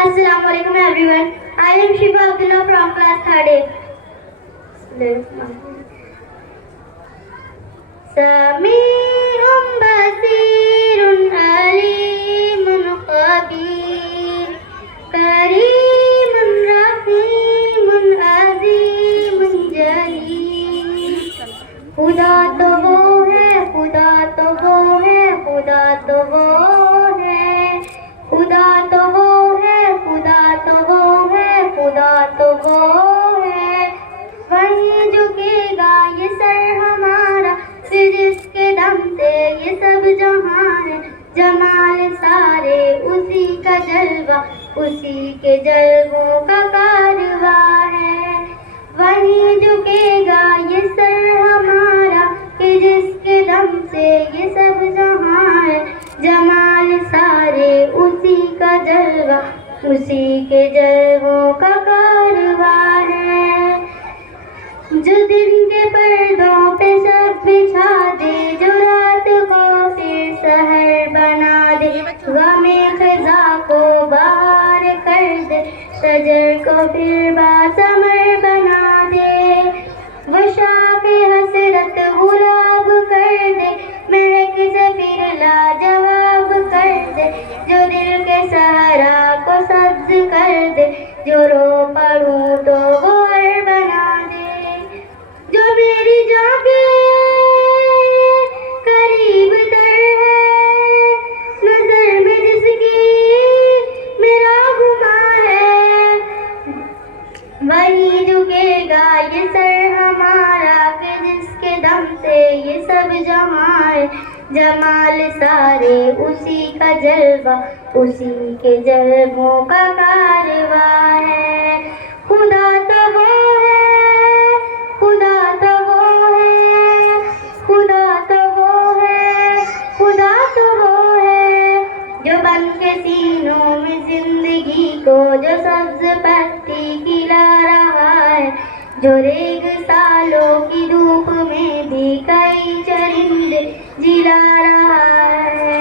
Assalamu alaikum everyone. I am Shiva Abdullah from class 3rd A. Sami'un basirun alimun khabir karimun rahimun azimun jalil. खुदा तो वो है, खुदा तो वो है, खुदा तो वो है, खुदा तो वो है, खुदा तो वो है, खुदा तो वो है. वहीं झुकेगा ये सर हमारा फिर जिसके दम से ये सब जहां है. जमाल सारे उसी का जलवा, उसी के जलवों का कारवा है. वहीं झुकेगा ये सर हमारा कि जिसके दम से ये सब जहां है. जमाल सारे उसी का जलवा, उसी के जलवों का कारवा है. जो दिन के पर्दों पे सब बिछा दे, जो रात को फिर सहर बना दे, गमे खजा को बाहर कर दे, शजर को फिर बासमर बना दे. वो शाखे हसरत गुलाब कर दे, महक से फिर लाजवाब कर दे. जो दिल के सहारा को सब्ज कर दे, जो रो पड़ूं तो वो हर बना दे. जो मेरी जान के करीब तर है, नजर में जिसकी मेरा गुमा है. वही झुकेगा ये सर हमारा कि जिसके दम से ये सब जहां है. जमाल सारे उसी का जलवा, उसी के जलवों का कारवा है. खुदा तो वो है, खुदा तो वो है, खुदा तो वो है, खुदा तो वो है. जो बन के सीनों में जिंदगी को जो सब्ज पत्ती खिला रहा है. जो रेग सालों की धूप में भी कई चरिंदे जिला रहा है.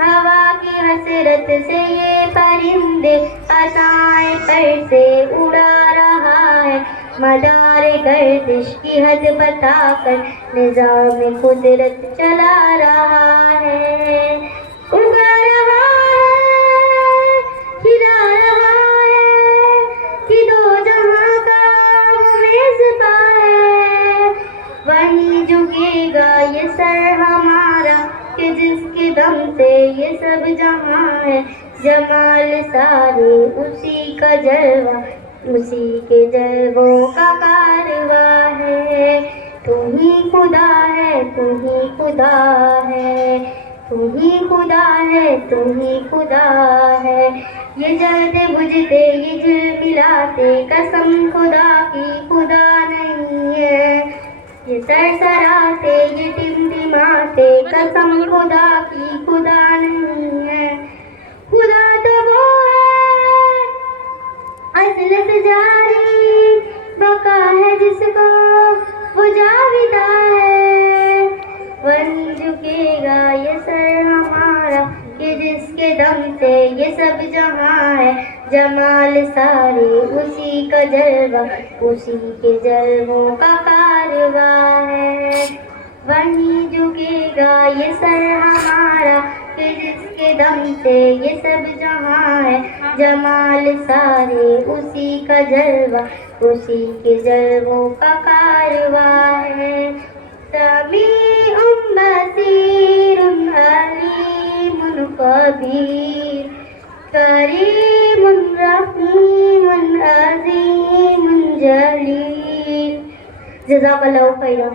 हवा की हसरत से ये परिंदे असाएं पर से उड़ा रहा है. मदार गर्दिश की हद बताकर निज़ाम कुदरत चला रहा है. उगा रहा है, खिला रहा है कि दो जहां का मेज़बा है. वहीं झुकेगा ये सर हमारा कि जिसके दम से ये सब जहां है. जमाल सारे उसी का जलवा, उसी के जलवों का कारवा है. तू ही खुदा है, तू ही खुदा है, तू ही खुदा है, तू ही खुदा है. ये जलते बुझते ये झिलमिलाते कसम खुदा की खुदा नहीं है. ये सरसराते ये टिमटिमाते कसम खुदा की खुदा नहीं है. खुदा तो वो है असल से जारी, बका है जिसको वो जाविदा है. वहीं झुकेगा ये सर हमारा कि जिसके दम से ये सब जहां है. जमाल सारे उसी का जलवा, उसी के जलवों का कारवा है. वहीं झुकेगा ये सर हमारा कि जिसके दम से ये सब जहां है. जमाल सारे उसी का जलवा, उसी के जलवों का कारवा है. समीउन बसीरुन अलीमुन कबीर करीमुन रहीमुन अजीमुन जलील. जज़ाकल्लाहु खैरन.